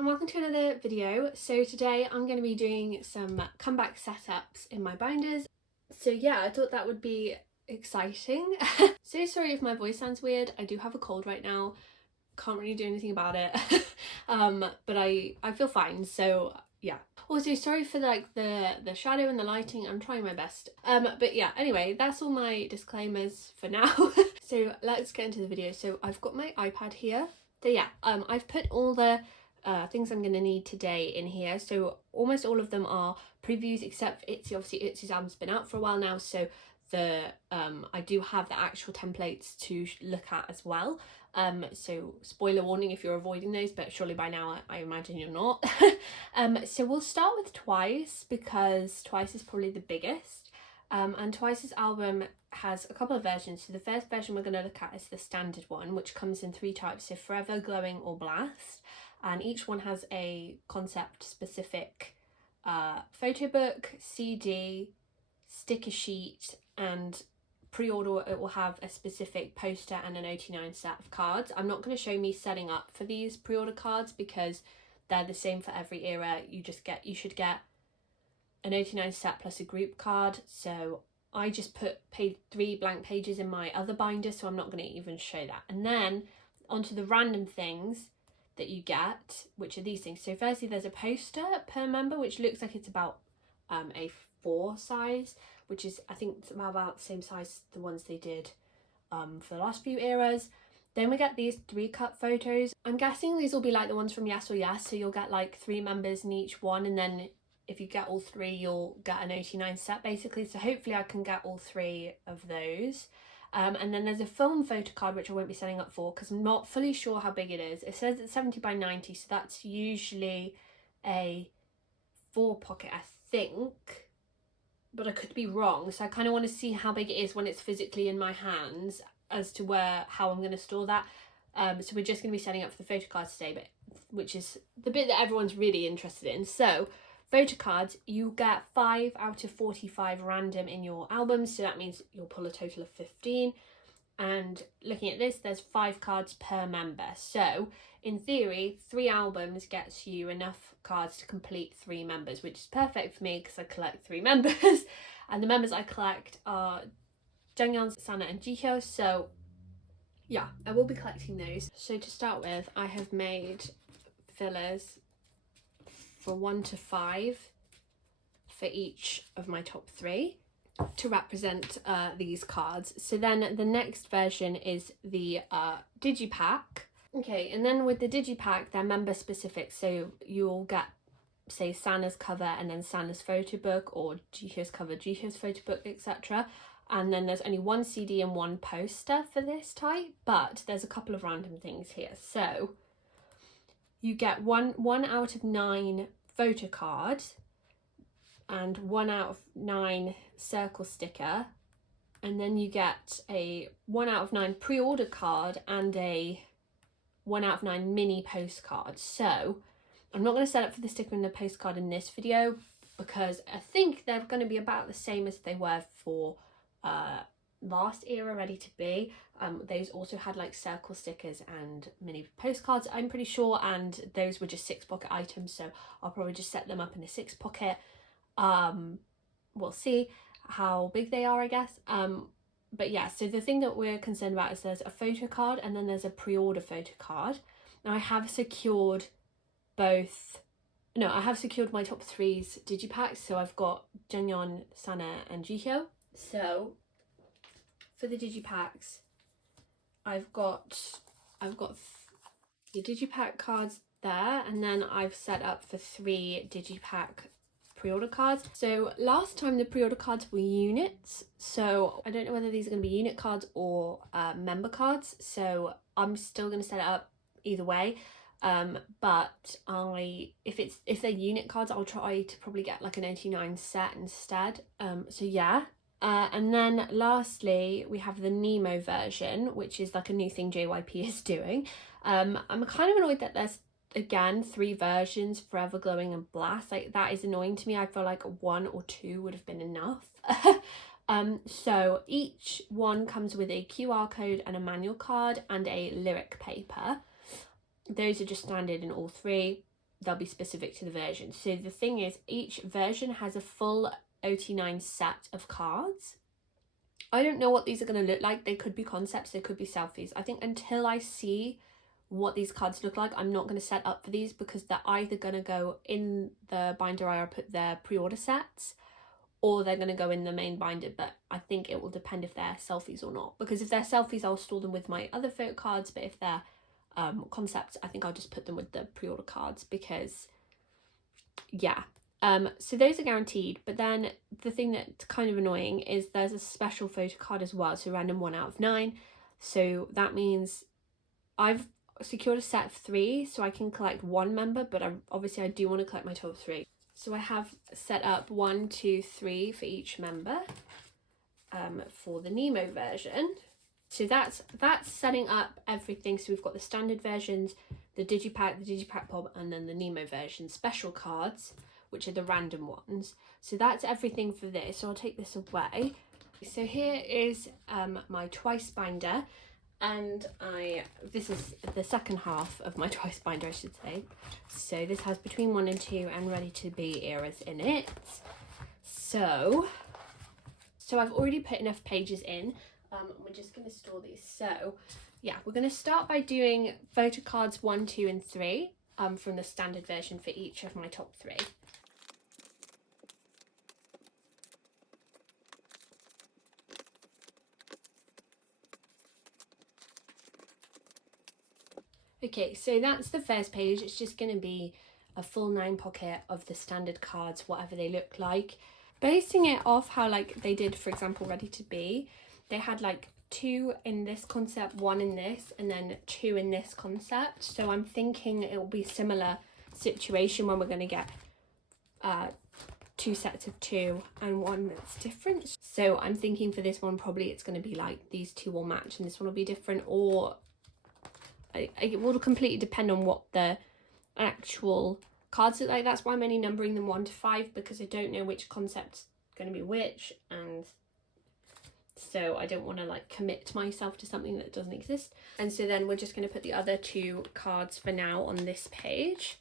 And welcome to another video. So today I'm going to be doing some comeback setups in my binders. So yeah, I thought that would be exciting. So sorry if my voice sounds weird. I do have a cold right now. Can't really do anything about it. But I feel fine, so yeah. Also sorry for like the shadow and the lighting. I'm trying my best. But yeah, anyway, that's all my disclaimers for now. So let's get into the video. So I've got my iPad here. So yeah, I've put all the things I'm going to need today in here. So almost all of them are previews except for Itzy. Obviously Itzy's album's been out for a while now, so the I do have the actual templates to look at as well. So spoiler warning if you're avoiding those, but surely by now I imagine you're not. So we'll start with Twice because Twice is probably the biggest. And Twice's album has a couple of versions. So the first version we're going to look at is the standard one, which comes in 3 types, so Forever, Glowing or Blast. And each one has a concept specific photo book, CD, sticker sheet, and pre-order it will have a specific poster and an OT9 set of cards. I'm not going to show me setting up for these pre-order cards because they're the same for every era. You should get an OT9 set plus a group card. So I just put 3 blank pages in my other binder, so I'm not going to even show that. And then onto the random things that you get, which are these things. So firstly there's a poster per member, which looks like it's about A4 size, which is I think it's about the same size as the ones they did for the last few eras. Then we get these 3 cut photos. I'm guessing these will be like the ones from Yes or Yes, so you'll get like 3 members in each one, and then if you get all 3 you'll get an OT9 set basically. So hopefully I can get all 3 of those. And then there's a film photo card which I won't be setting up for because I'm not fully sure how big it is. It says it's 70 by 90, so that's usually a 4 pocket I think, but I could be wrong. So I kind of want to see how big it is when it's physically in my hands as to how I'm going to store that. So we're just going to be setting up for the photo cards today, but which is the bit that everyone's really interested in. So photo cards, you get 5 out of 45 random in your albums, so that means you'll pull a total of 15. And looking at this, there's 5 cards per member. So in theory, 3 albums gets you enough cards to complete 3 members, which is perfect for me because I collect 3 members. And the members I collect are Jungyeon, Sana and Jihyo, so yeah, I will be collecting those. So to start with, I have made fillers for 1 to 5 for each of my top 3 to represent these cards. So then the next version is the digipack. Okay, and then with the digipack, they're member specific, so you'll get say Sana's cover and then Sana's photo book, or Jihyo's cover, Jihyo's photo book, etc. And then there's only 1 CD and 1 poster for this type, but there's a couple of random things here. So you get one out of 9 photo card and 1 out of 9 circle sticker, and then you get a 1 out of 9 pre-order card and a 1 out of 9 mini postcard. So I'm not going to set up for the sticker and the postcard in this video because I think they're going to be about the same as they were for last era Ready to Be. Those also had like circle stickers and mini postcards, I'm pretty sure, and those were just 6 pocket items, so I'll probably just set them up in a 6 pocket. We'll see how big they are, I guess. But yeah, so the thing that we're concerned about is there's a photo card and then there's a pre-order photo card. Now I have secured my top 3's digipacks, so I've got Jungyeon, Sana and Jihyo. So for the digipacks, I've got the digipack cards there, and then I've set up for 3 digipack pre-order cards. So last time the pre-order cards were units, so I don't know whether these are going to be unit cards or member cards, so I'm still going to set it up either way. But if they're unit cards, I'll try to probably get like an OT9 set instead. So yeah. And then lastly, we have the Nemo version, which is like a new thing JYP is doing. I'm kind of annoyed that there's again 3 versions, Forever, Glowing and Blast. Like that is annoying to me. I feel like 1 or 2 would have been enough. So each one comes with a QR code and a manual card and a lyric paper. Those are just standard in all 3. they'll be specific to the version. So the thing is, each version has a full OT9 set of cards. I don't know what these are going to look like. They could be concepts, they could be selfies. I think until I see what these cards look like, I'm not going to set up for these, because they're either going to go in the binder I put their pre-order sets, or they're going to go in the main binder. But I think it will depend if they're selfies or not, because if they're selfies, I'll store them with my other photo cards, but if they're concepts, I think I'll just put them with the pre-order cards, because yeah. So those are guaranteed, but then the thing that's kind of annoying is there's a special photo card as well, so random 1 out of 9. So that means I've secured a set of 3, so I can collect 1 member, but obviously I do want to collect my top 3. So I have set up 1, 2, 3 for each member for the Nemo version. So that's setting up everything. So we've got the standard versions, the digipack, the digipack pop, and then the Nemo version special cards, which are the random ones. So that's everything for this. So I'll take this away. So here is my twice binder, and this is the second half of my twice binder, I should say. So this has between 1 and 2 and ready to be eras in it. So I've already put enough pages in. We're just going to store these. So yeah, we're going to start by doing photo cards 1, 2, and 3 from the standard version for each of my top 3. Okay, so that's the first page. It's just going to be a full 9 pocket of the standard cards, whatever they look like. Basing it off how like they did, for example, Ready to Be, they had like 2 in this concept, 1 in this, and then 2 in this concept. So I'm thinking it will be similar situation when we're going to get 2 sets of 2 and 1 that's different. So I'm thinking for this one, probably it's going to be like these 2 will match and this one will be different, or it will completely depend on what the actual cards look like. That's why I'm only numbering them 1 to 5, because I don't know which concept's going to be which, and so I don't want to like commit myself to something that doesn't exist. And so then we're just going to put the other 2 cards for now on this page.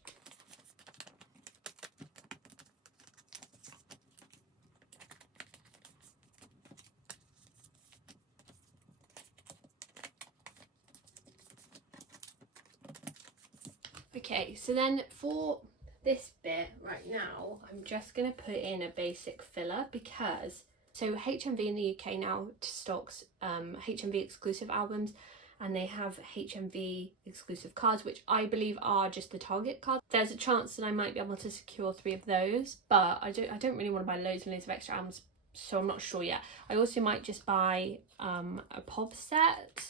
Okay, so then for this bit right now, I'm just going to put in a basic filler, because so HMV in the UK now stocks HMV exclusive albums, and they have HMV exclusive cards, which I believe are just the Target cards. There's a chance that I might be able to secure 3 of those, but I don't really want to buy loads and loads of extra albums, so I'm not sure yet. I also might just buy a pop set,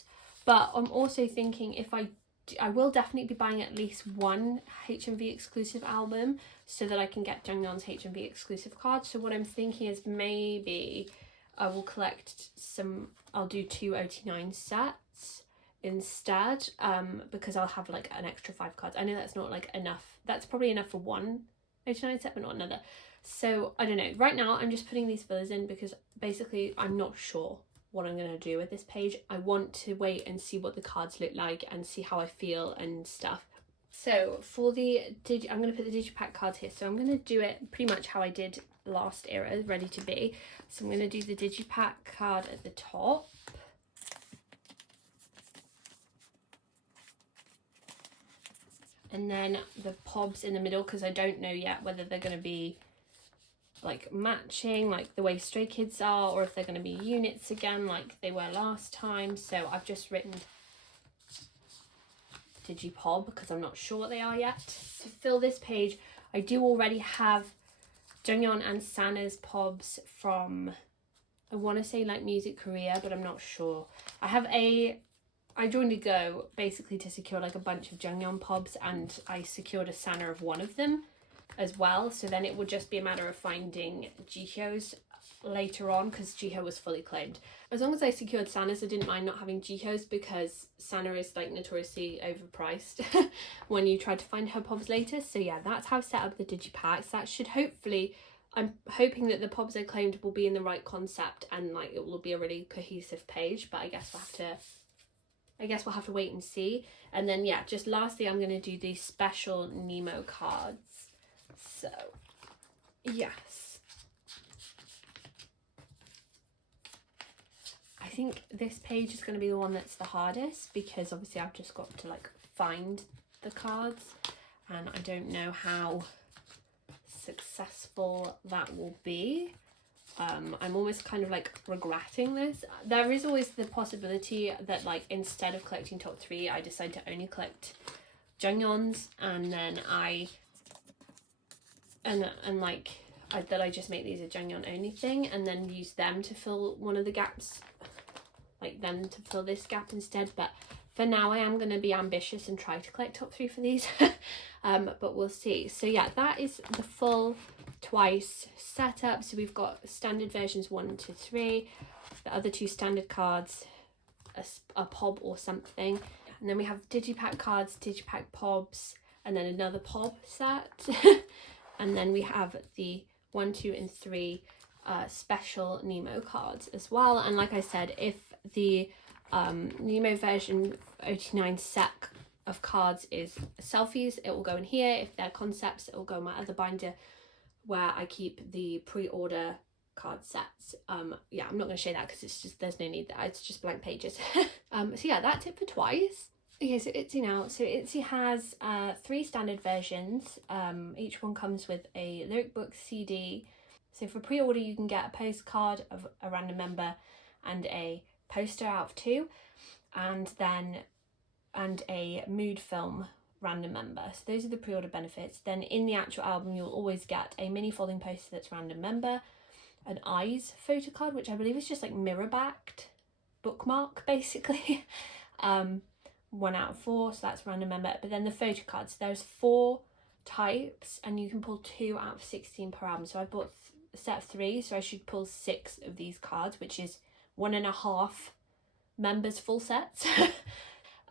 but I'm also thinking if I will definitely be buying at least 1 HMV exclusive album, so that I can get Jungyeon's HMV exclusive cards. So what I'm thinking is maybe I will collect I'll do 2 OT9 sets instead, because I'll have like an extra 5 cards. I know that's not like enough. That's probably enough for 1 OT9 set, but not another. So I don't know. Right now I'm just putting these fillers in because basically I'm not sure what I'm going to do with this page. I want to wait and see what the cards look like and see how I feel and stuff. So for the I'm going to put the digipack cards here. So I'm going to do it pretty much how I did last era, Ready to Be. So I'm going to do the digipack card at the top. And then the pobs in the middle, because I don't know yet whether they're going to be like matching like the way Stray Kids are, or if they're going to be units again like they were last time. So I've just written Digipob because I'm not sure what they are yet. To fill this page, I do already have Jungyeon and Sana's pobs from, I want to say like Music Korea, but I'm not sure. I joined a go basically to secure like a bunch of Jungyeon pobs, and I secured a Sana of one of them as well. So then it would just be a matter of finding Jihyo's later on, because Jihyo was fully claimed. As long as I secured Sana's, I didn't mind not having Jihyo's, because Sana is like notoriously overpriced when you try to find her pobs later. So yeah, that's how I've set up the digipacks. That should hopefully, I'm hoping that the pobs I claimed will be in the right concept and like it will be a really cohesive page, but I guess we'll have to I guess we'll have to wait and see. And then yeah, just lastly, I'm going to do these special Nemo cards. So yes, I think this page is going to be the one that's the hardest, because obviously I've just got to like find the cards, and I don't know how successful that will be. I'm almost kind of like regretting this. There is always the possibility that like instead of collecting top 3, I decide to only collect Jungyeons, and then I just make these a Jungyeon only thing, and then use them to fill one of the gaps, like them to fill this gap instead. But for now I am going to be ambitious and try to collect top 3 for these. But we'll see. So yeah, that is the full Twice setup. So we've got standard versions 1 to 3, the other 2 standard cards, a pob or something, and then we have digipack cards, digipack pobs, and then another pob set. And then we have the 1, 2 and 3 special Nemo cards as well. And like I said, if the Nemo version 89 set of cards is selfies, it will go in here. If they're concepts, it will go in my other binder where I keep the pre-order card sets. Yeah, I'm not going to show that because it's just, there's no need there, it's just blank pages. So yeah, that's it for Twice. Okay, so Itzy now. So Itzy has 3 standard versions. Each one comes with a lyric book, CD. So for pre-order you can get a postcard of a random member and a poster out of 2, and a mood film random member. So those are the pre-order benefits. Then in the actual album you'll always get a mini folding poster that's random member, an eyes photo card, which I believe is just like mirror backed bookmark basically. 1 out of 4, so that's random member. But then the photo cards, there's 4 types and you can pull 2 out of 16 per album. So I bought a set of 3, so I should pull 6 of these cards, which is 1.5 members full sets.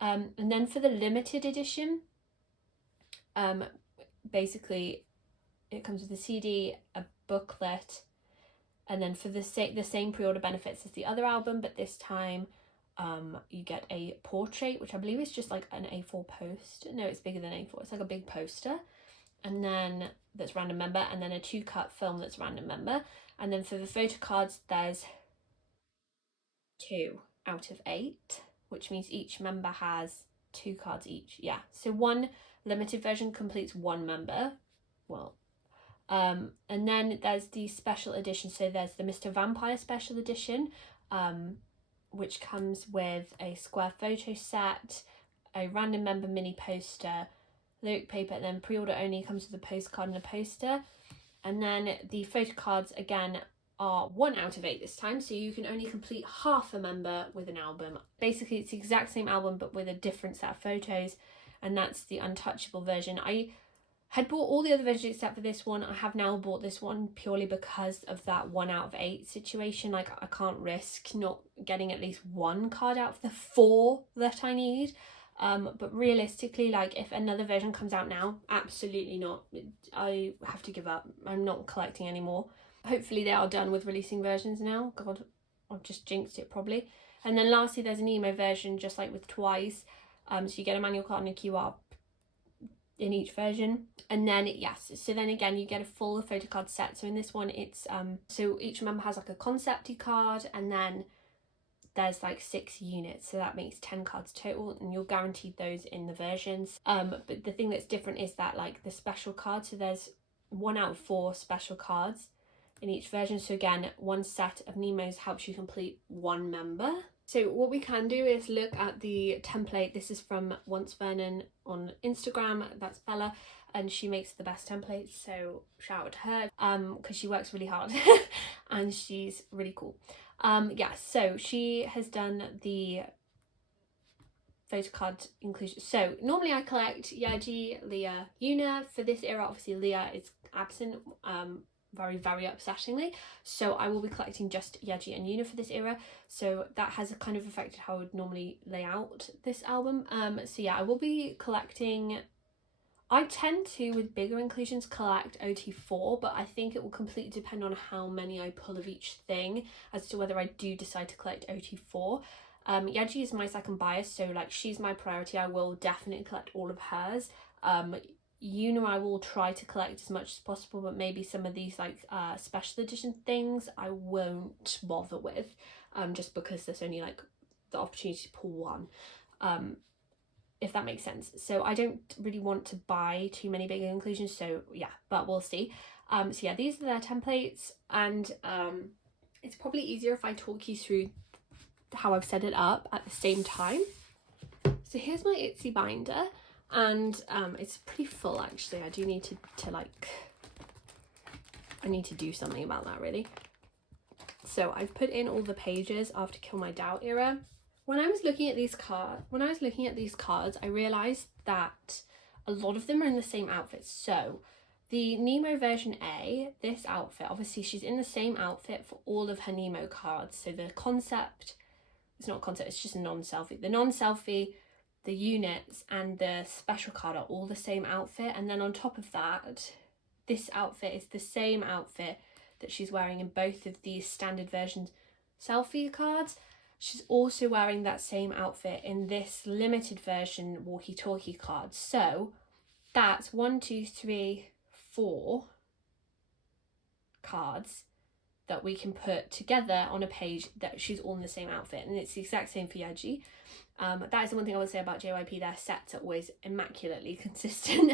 And then for the limited edition, basically it comes with a CD, a booklet, and then for the same pre-order benefits as the other album, but this time you get a portrait, which I believe is just like an A4 poster. No, it's bigger than A4. It's like a big poster, and then that's random member, and then a 2-cut film that's random member. And then for the photo cards, there's 2 out of 8, which means each member has 2 cards each. Yeah, so 1 limited version completes 1 member. Well, and then there's the special edition. So there's the Mr. Vampire special edition, which comes with a square photo set, a random member mini poster, lyric paper, and then pre-order only comes with a postcard and a poster. And then the photo cards again are 1 out of 8 this time, so you can only complete half a member with an album. Basically it's the exact same album but with a different set of photos, and that's the untouchable version. I had bought all the other versions except for this one. I have now bought this one purely because of that 1 out of 8 situation. Like I can't risk not getting at least 1 card out of the 4 that I need. But realistically, like if another version comes out now, absolutely not. I have to give up. I'm not collecting anymore. Hopefully they are done with releasing versions now. God, I've just jinxed it probably. And then lastly, there's an emo version, just like with Twice. So you get a manual card and a QR in each version. And then yes, so then again you get a full photo card set. So in this one it's so each member has like a concept-y card, and then there's like 6 units, so that makes 10 cards total, and you're guaranteed those in the versions. But the thing that's different is that like the special cards, so there's 1 out of 4 special cards in each version. So again, 1 set of Nemos helps you complete 1 member. So what we can do is look at the template. This is from Once Vernon on Instagram. That's Bella, and she makes the best templates, so shout out to her because she works really hard and she's really cool. Yeah, so she has done the photo card inclusion. So normally I collect Yeji, Leah, Yuna. For this era, obviously Leah is absent, very upsettingly, so I will be collecting just Yeji and Yuna for this era. So that has kind of affected how I would normally lay out this album. So yeah, I will be collecting, I tend to, with bigger inclusions, collect OT4, but I think it will completely depend on how many I pull of each thing as to whether I do decide to collect OT4. Yeji is my second bias, so like she's my priority. I will definitely collect all of hers. Eun-woo I will try to collect as much as possible, but maybe some of these like special edition things I won't bother with, just because there's only like the opportunity to pull one, if that makes sense. So I don't really want to buy too many big inclusions, so yeah, but we'll see. So yeah, these are their templates, and it's probably easier if I talk you through how I've set it up at the same time. So here's my Itzy binder, and it's pretty full actually. I do need to like, I need to do something about that really. So I've put in all the pages after Kill My Doubt era. When I was looking at these cards, I realized that a lot of them are in the same outfit. So the Nemo version A, this outfit, obviously she's in the same outfit for all of her Nemo cards. So the concept, it's not a concept, it's just a non-selfie. The non-selfie, the units, and the special card are all the same outfit. And then on top of that, this outfit is the same outfit that she's wearing in both of these standard version selfie cards. She's also wearing that same outfit in this limited version walkie-talkie card. So that's 1, 2, 3, 4 cards that we can put together on a page that she's all in the same outfit, and it's the exact same for Yeji. That is the one thing I would say about JYP, their sets are always immaculately consistent.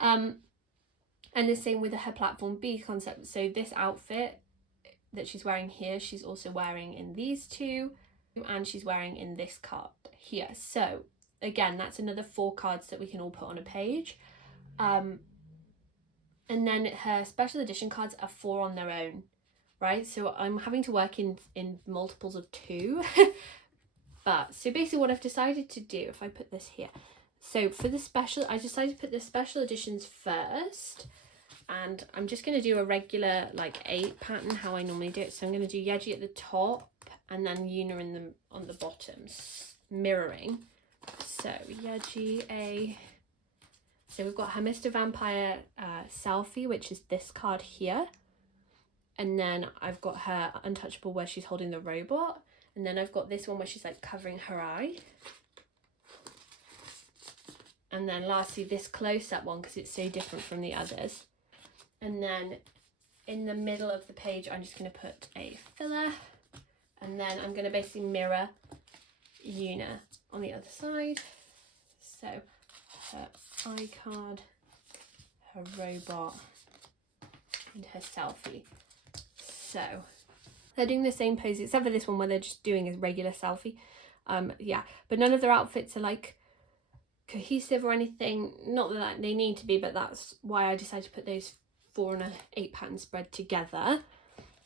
And the same with her platform B concept. So this outfit that she's wearing here, she's also wearing in these two, and she's wearing in this card here. So again, that's another 4 cards that we can all put on a page. And then her special edition cards are 4 on their own, right? So I'm having to work in multiples of 2. But so basically what I've decided to do, if I put this here, so for the special, I decided to put the special editions first, and I'm just going to do a regular like 8 pattern how I normally do it. So I'm going to do Yeji at the top and then Yuna on the bottoms, mirroring. So Yeji A. So we've got her Mr. Vampire selfie, which is this card here. And then I've got her Untouchable where she's holding the robot. And then I've got this one where she's like covering her eye. And then lastly, this close-up one because it's so different from the others. And then in the middle of the page, I'm just going to put a filler. And then I'm going to basically mirror Yuna on the other side. So her eye card, her robot, and her selfie. So they're doing the same pose except for this one where they're just doing a regular selfie. Yeah, but none of their outfits are like cohesive or anything. Not that they need to be, but that's why I decided to put those 4 and a 8 pattern spread together.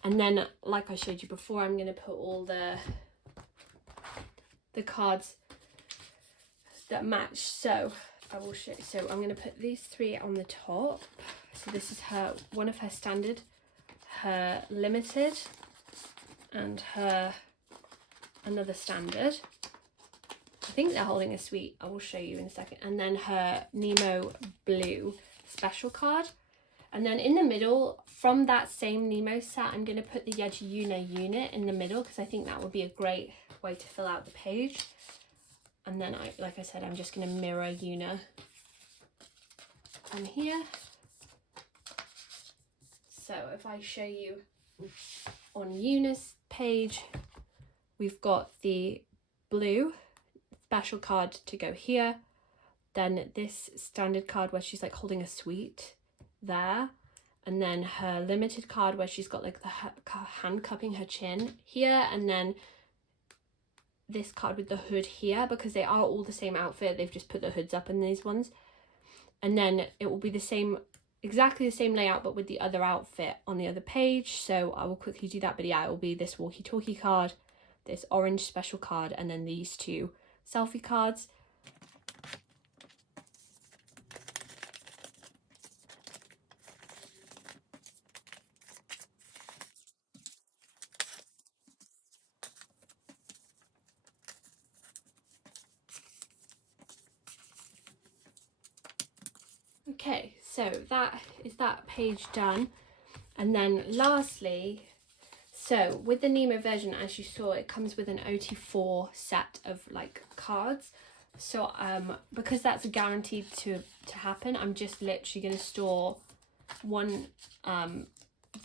And then, like I showed you before, I'm going to put all the cards that match. So I will show you. So I'm going to put these 3 on the top. So this is her, one of her standard, her limited, and her another standard. I think they're holding a sweet, I will show you in a second. And then her Nemo blue special card. And then in the middle, from that same Nemo set, I'm going to put the Yeji Yuna unit in the middle because I think that would be a great way to fill out the page. And then, like I said, I'm just going to mirror Yuna on here. So if I show you on Yuna's page, we've got the blue special card to go here. Then this standard card where she's like holding a sweet there. And then her limited card where she's got like the hand cupping her chin here. And then this card with the hood here because they are all the same outfit. They've just put the hoods up in these ones. And then it will be the same, exactly the same layout but with the other outfit on the other page. So I will quickly do that. But yeah, it will be this walkie-talkie card, this orange special card, and then these 2 selfie cards. Okay, so that is that page done. And then lastly, So with the Nemo version, as you saw, it comes with an OT4 set of like cards. So because that's guaranteed to happen, I'm just literally going to store one the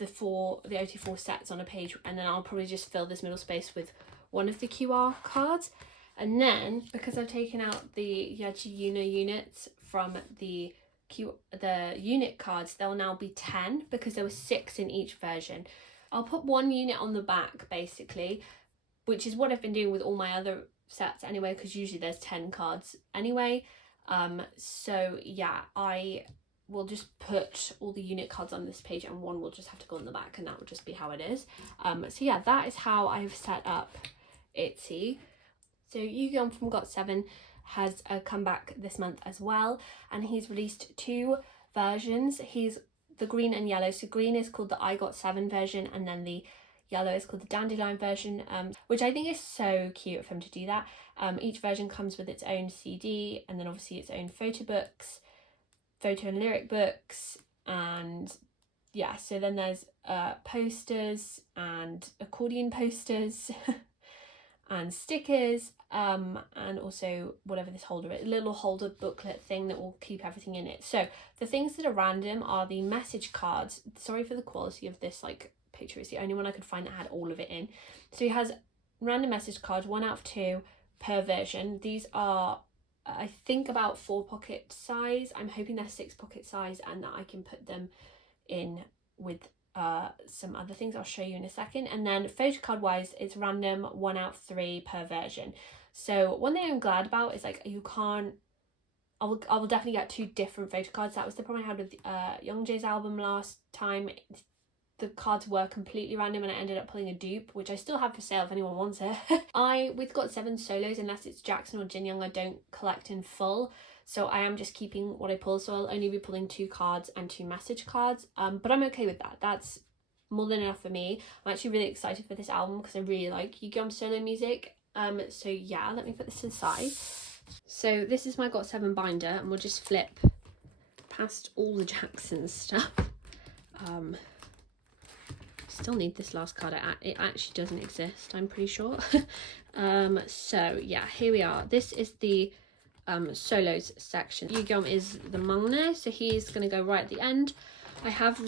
OT4 sets on a page, and then I'll probably just fill this middle space with one of the QR cards. And then because I've taken out the Yugyeom units from the unit cards, there'll now be 10 because there were 6 in each version. I'll put 1 unit on the back basically, which is what I've been doing with all my other sets anyway, because usually there's 10 cards anyway. So yeah, I will just put all the unit cards on this page, and 1 will just have to go on the back, and that will just be how it is. So yeah, that is how I've set up Itzy. So Yugyeom from GOT7 has a comeback this month as well, and he's released 2 versions. He's the green and yellow. So green is called the I GOT7 version, and then the yellow is called the Dandelion version, which I think is so cute of him to do that. Each version comes with its own CD, and then obviously its own photo books, photo and lyric books, and yeah, so then there's posters and accordion posters and stickers, and also whatever this holder is, a little holder booklet thing that will keep everything in it. So the things that are random are the message cards. Sorry for the quality of this like picture, it's the only one I could find that had all of it in. So he has random message cards, 1 out of 2 per version. These are I think about 4 pocket size. I'm hoping they're 6 pocket size, and that I can put them in with some other things I'll show you in a second. And then photo card wise, it's random, 1 out of 3 per version. So one thing I'm glad about is like you can't, I will definitely get 2 different photo cards. That was the problem I had with Youngjae's album last time. The cards were completely random, and I ended up pulling a dupe, which I still have for sale if anyone wants it. With GOT7 solos, unless it's Jackson or Jinyoung, I don't collect in full. So I am just keeping what I pull. So I'll only be pulling 2 cards and 2 message cards. But I'm okay with that. That's more than enough for me. I'm actually really excited for this album because I really like Yugyeom solo music. So yeah, let me put this to the side. So this is my GOT7 binder, and we'll just flip past all the Jackson stuff. Still need this last card. It actually doesn't exist, I'm pretty sure. So yeah, here we are. This is the solos section. Yugyeom is the maknae, so he's going to go right at the end. I have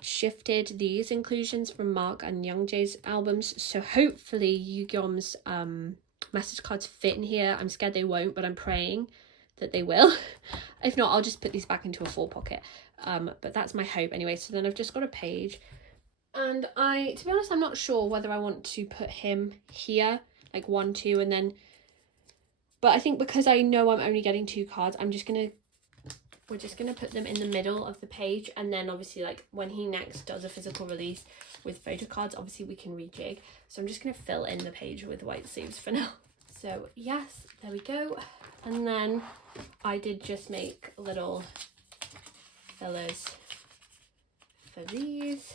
shifted these inclusions from Mark and Youngjae's albums, so hopefully Yugyeom's message cards fit in here. I'm scared they won't, but I'm praying that they will. If not, I'll just put these back into a 4 pocket. But that's my hope anyway. So then I've just got a page, and to be honest, I'm not sure whether I want to put him here, like 1, 2, and then, but I think because I know I'm only getting 2 cards, we're just gonna put them in the middle of the page, and then obviously like when he next does a physical release with photo cards, obviously we can rejig. So I'm just gonna fill in the page with white sleeves for now. So yes, there we go. And then I did just make little fillers for these,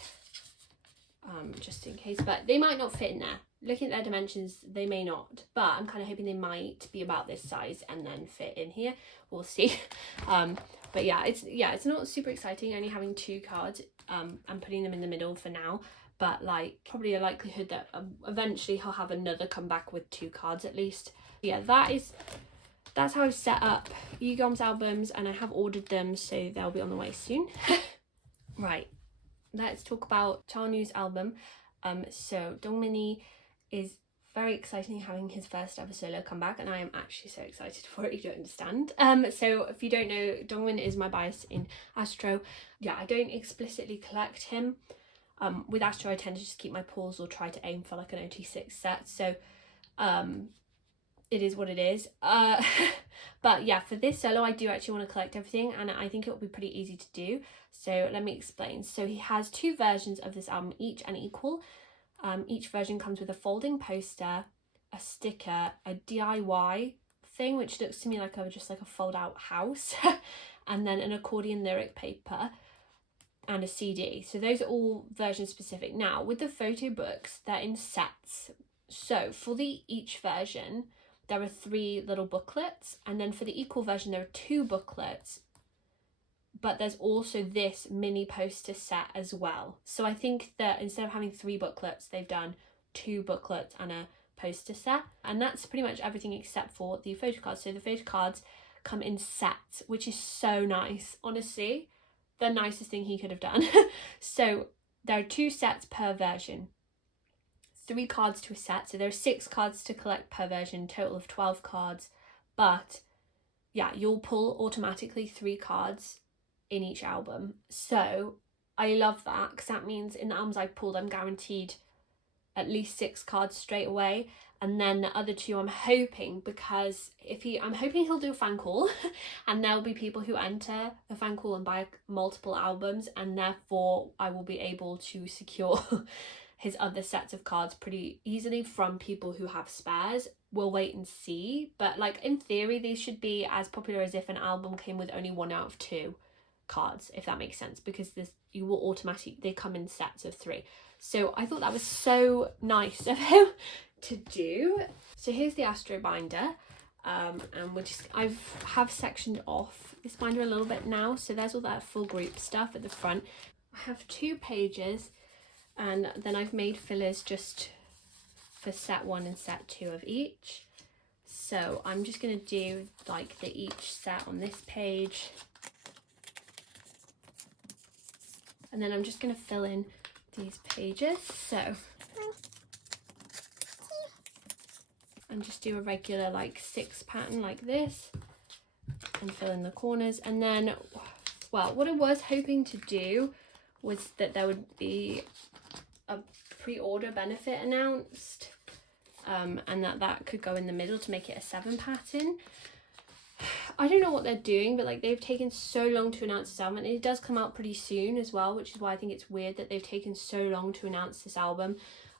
just in case, but they might not fit in there. Looking at their dimensions, they may not, but I'm kind of hoping they might be about this size and then fit in here. We'll see. But yeah, it's not super exciting only having 2 cards. I'm putting them in the middle for now, but like probably a likelihood that eventually he'll have another comeback with 2 cards at least. Yeah, that's how I've set up Yugyeom's albums, and I have ordered them, so they'll be on the way soon. Right, let's talk about Chanwoo's album. So Dongminee is very exciting, having his first ever solo comeback, and I am actually so excited for it, you don't understand. So if you don't know, Dongmin is my bias in Astro. Yeah, I don't explicitly collect him. With Astro, I tend to just keep my pulls or try to aim for like an OT6 set. So it is what it is. But yeah, for this solo, I do actually want to collect everything, and I think it will be pretty easy to do. So let me explain. So he has 2 versions of this album, each and equal. Each version comes with a folding poster, a sticker, a DIY thing, which looks to me like just like a fold out house, and then an accordion lyric paper and a CD. So those are all version specific. Now with the photo books, they're in sets. So for each version, there are 3 little booklets, and then for the equal version, there are 2 booklets, but there's also this mini poster set as well. So I think that instead of having 3 booklets, they've done 2 booklets and a poster set, and that's pretty much everything except for the photo cards. So the photo cards come in sets, which is so nice. Honestly, the nicest thing he could have done. So there are 2 sets per version, 3 cards to a set, so there are 6 cards to collect per version, total of 12 cards. But yeah, you'll pull automatically 3 cards in each album. So I love that, because that means in the albums I've pulled, I'm guaranteed at least 6 cards straight away. And then the other 2, I'm hoping, because I'm hoping he'll do a fan call and there'll be people who enter the fan call and buy multiple albums, and therefore I will be able to secure his other sets of cards pretty easily from people who have spares. We'll wait and see, but like in theory these should be as popular as if an album came with only 1 out of 2 cards, if that makes sense, because you will automatically, they come in sets of 3. So I thought that was so nice of him to do. So here's the Astro binder, and I have sectioned off this binder a little bit now. So there's all that full group stuff at the front. I have 2 pages, and then I've made fillers just for set 1 and set 2 of each. So I'm just going to do like the each set on this page, and then I'm just going to fill in these pages. So and just do a regular like 6 pattern like this and fill in the corners. And then, well, what I was hoping to do was that there would be a pre-order benefit announced, and that could go in the middle to make it a 7 pattern. I don't know what they're doing, but like they've taken so long to announce this album, and it does come out pretty soon as well, which is why I think it's weird that they've taken so long to announce this album.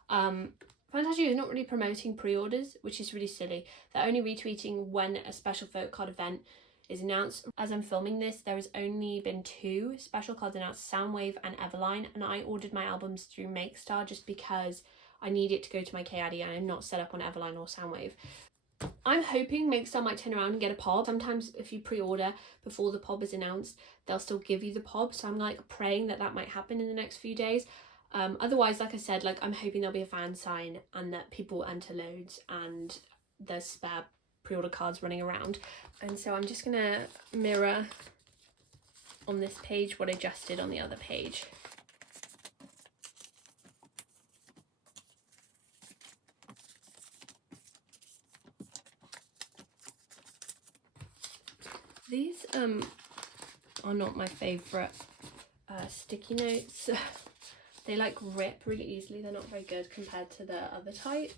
Fantasia is not really promoting pre-orders, which is really silly. They're only retweeting when a special photo card event is announced. As I'm filming this, there has only been 2 special cards announced, Soundwave and Everline, and I ordered my albums through Makestar just because I need it to go to my KID and I'm not set up on Everline or Soundwave. I'm hoping Makestar might turn around and get a POB. Sometimes if you pre-order before the POB is announced, they'll still give you the POB, so I'm like praying that might happen in the next few days. Otherwise, like I said, like I'm hoping there'll be a fan sign and that people enter loads and there's spare pre-order cards running around. And so I'm just gonna mirror on this page what I just did on the other page. These are not my favourite sticky notes. They like rip really easily. They're not very good compared to the other type.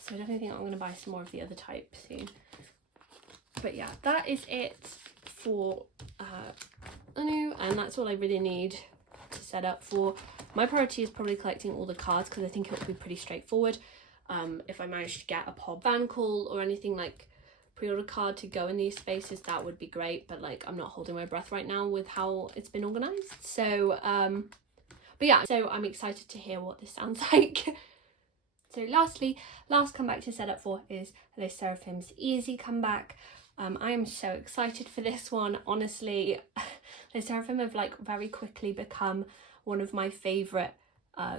So I definitely think I'm going to buy some more of the other type soon. But yeah, that is it for Eun-woo, and that's all I really need to set up for. My priority is probably collecting all the cards because I think it will be pretty straightforward. If I manage to get a POB van call or anything like pre-order card to go in these spaces, that would be great, but like I'm not holding my breath right now with how it's been organized. So but yeah, so I'm excited to hear what this sounds like. So lastly, last comeback to set up for is SSERAFIM's Easy comeback. I am so excited for this one. Honestly, SSERAFIM have like very quickly become one of my favourite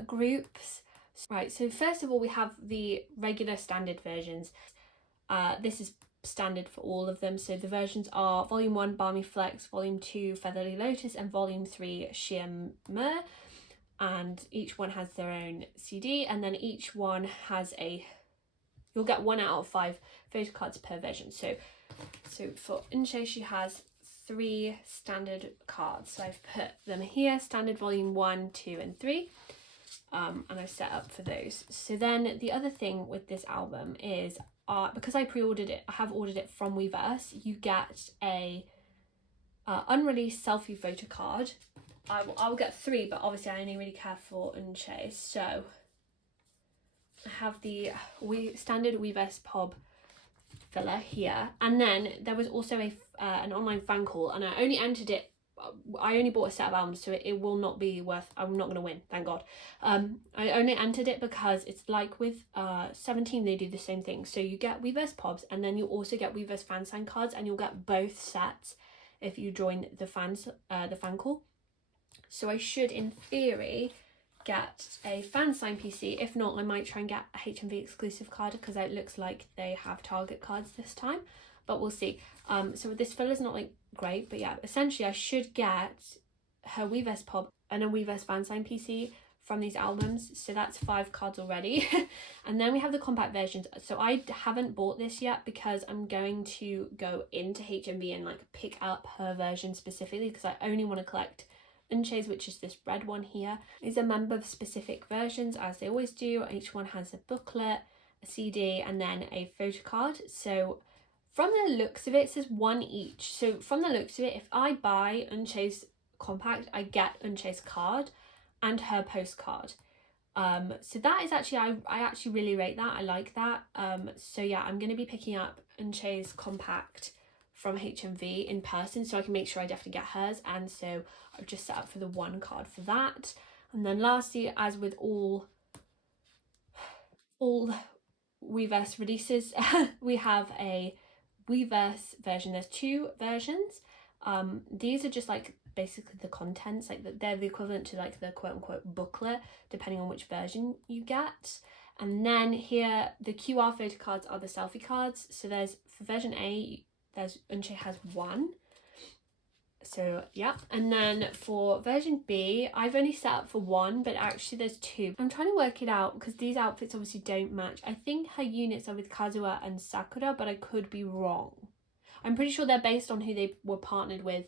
groups. Right, so first of all we have the regular standard versions. This is standard for all of them. So the versions are Volume 1 Balmy Flex, Volume 2 Featherly Lotus, and Volume 3 Shimmer. And each one has their own CD, and then each one has you'll get 1 out of 5 photo cards per version. So for Eun-woo, she has 3 standard cards. So I've put them here, standard volume 1, 2, and 3. And I've set up for those. So then the other thing with this album is, because I pre-ordered it, I have ordered it from Weverse, you get a unreleased selfie photo card. I'll get 3, but obviously I only really care for Eun-woo. So I have the standard Weverse POB filler here, and then there was also an online fan call, and I only entered it. I only bought a set of albums, so it will not be worth. I'm not gonna win, thank God. I only entered it because it's like with 17, they do the same thing. So you get Weverse POBs, and then you also get Weverse fan sign cards, and you'll get both sets if you join the fan call. So I should, in theory, get a fan sign PC. If not, I might try and get a HMV exclusive card because it looks like they have Target cards this time, but we'll see. So this filler's not like great, but yeah, essentially I should get her Weverse Pop and a Weverse fan sign PC from these albums. So that's 5 cards already. And then we have the compact versions. So I haven't bought this yet because I'm going to go into HMV and like pick up her version specifically, because I only want to collect Eun-chae's, which is this red one here. These are member specific versions, as they always do. Each one has a booklet, a CD, and then a photo card. So from the looks of it, it says 1 each. So from the looks of it, if I buy Eun-chae's compact, I get Eun-chae's card and her postcard. So that is actually, I actually really rate that. I like that. So yeah, I'm going to be picking up Eun-chae's compact from HMV in person so I can make sure I definitely get hers, and so I've just set up for the 1 card for that. And then lastly, as with all Weverse releases, we have a Weverse version. There's 2 versions. These are just like basically the contents, like they're the equivalent to like the quote-unquote booklet, depending on which version you get. And then here the QR photo cards are the selfie cards. So there's, for version A, there's Eun-chae has 1, so yeah. And then for version B, I've only set up for 1, but actually there's 2. I'm trying to work it out because these outfits obviously don't match. I think her units are with Kazuha and Sakura, but I could be wrong. I'm pretty sure they're based on who they were partnered with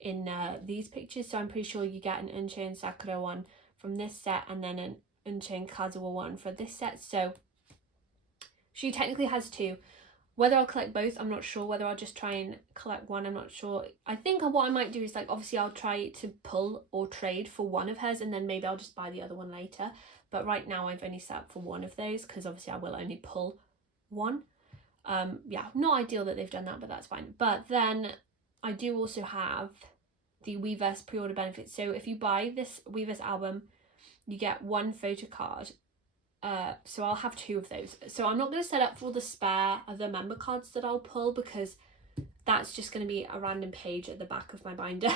in these pictures, so I'm pretty sure you get an Eun-chae and Sakura one from this set, and then an Eun-chae and Kazuha one for this set. So she technically has 2. Whether I'll collect both, I'm not sure. Whether I'll just try and collect 1, I'm not sure. I think what I might do is, like, obviously I'll try to pull or trade for 1 of hers, and then maybe I'll just buy the other one later. But right now I've only set up for 1 of those because obviously I will only pull 1. Yeah, not ideal that they've done that, but that's fine. But then I do also have the Weverse pre-order benefits. So if you buy this Weverse album, you get 1 photo card. So I'll have 2 of those. So I'm not going to set up for the spare other member cards that I'll pull because that's just going to be a random page at the back of my binder.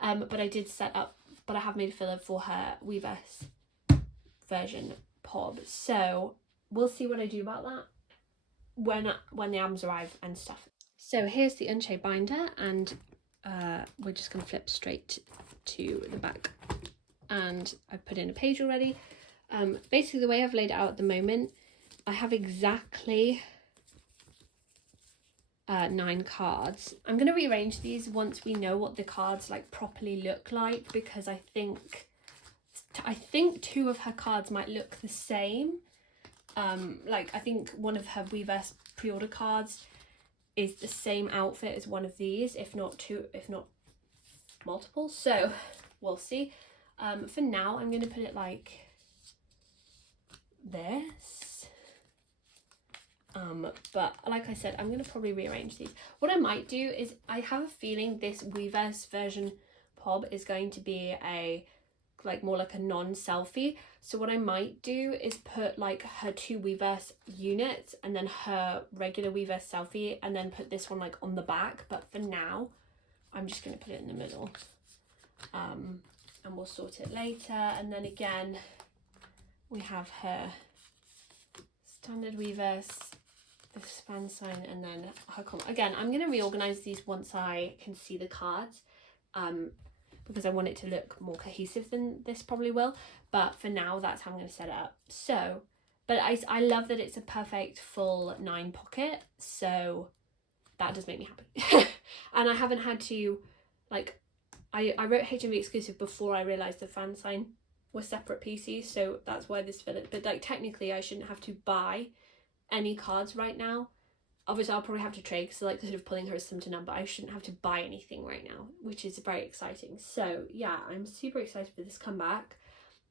But I did set up, but I have made a filler for her Weverse version POB. So we'll see what I do about that when the albums arrive and stuff. So here's the Eun-chae binder, and we're just going to flip straight to the back. And I've put in a page already. Basically the way I've laid it out at the moment, I have exactly 9 cards. I'm going to rearrange these once we know what the cards like properly look like, because I think 2 of her cards might look the same. Like I think one of her Weverse pre-order cards is the same outfit as one of these, if not 2, if not multiple. So we'll see. For now I'm going to put it like this, but like I said, I'm going to probably rearrange these. What I might do is, I have a feeling this Weverse version POB is going to be more like a non-selfie. So what I might do is put like her 2 Weverse units and then her regular Weverse selfie, and then put this one like on the back. But for now I'm just going to put it in the middle, and we'll sort it later. And then again we have her standard Weverse, this fan sign, and then her again, I'm going to reorganize these once I can see the cards, because I want it to look more cohesive than this probably will. But for now, that's how I'm going to set it up. So, but I love that it's a perfect full 9 pocket, so that does make me happy. And I haven't had to, like, I wrote HMV exclusive before I realised the fan sign were separate PCs, so that's why this filled. But like technically I shouldn't have to buy any cards right now. Obviously I'll probably have to trade, because I like the sort of pulling her some to none, but I shouldn't have to buy anything right now, which is very exciting. So yeah, I'm super excited for this comeback.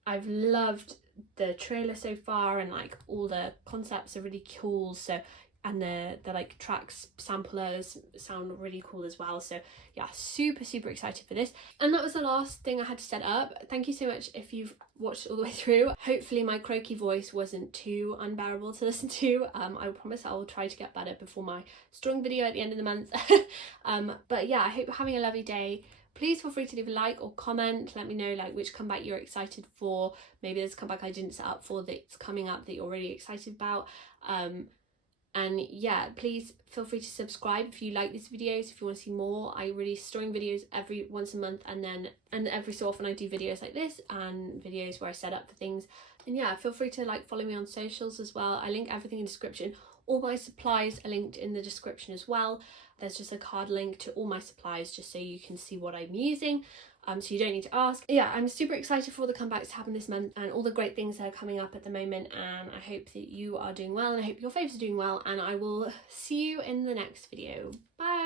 I've loved the trailer so far, and like all the concepts are really cool, so and the like tracks samplers sound really cool as well. So yeah, super excited for this. And that was the last thing I had to set up. Thank you so much if you've watched all the way through. Hopefully my croaky voice wasn't too unbearable to listen to. I promise I will try to get better before my strong video at the end of the month. But yeah, I hope you're having a lovely day. Please feel free to leave a like or comment. Let me know like which comeback you're excited for. Maybe there's a comeback I didn't set up for that's coming up that you're really excited about. And yeah, please feel free to subscribe if you like these videos, if you want to see more. I release storing videos every once a month, and every so often I do videos like this and videos where I set up for things. And yeah, feel free to like follow me on socials as well. I link everything in the description. All my supplies are linked in the description as well. There's just a card link to all my supplies just so you can see what I'm using. So you don't need to ask. Yeah, I'm super excited for all the comebacks to happen this month and all the great things that are coming up at the moment, and I hope that you are doing well, and I hope your faves are doing well, and I will see you in the next video. Bye!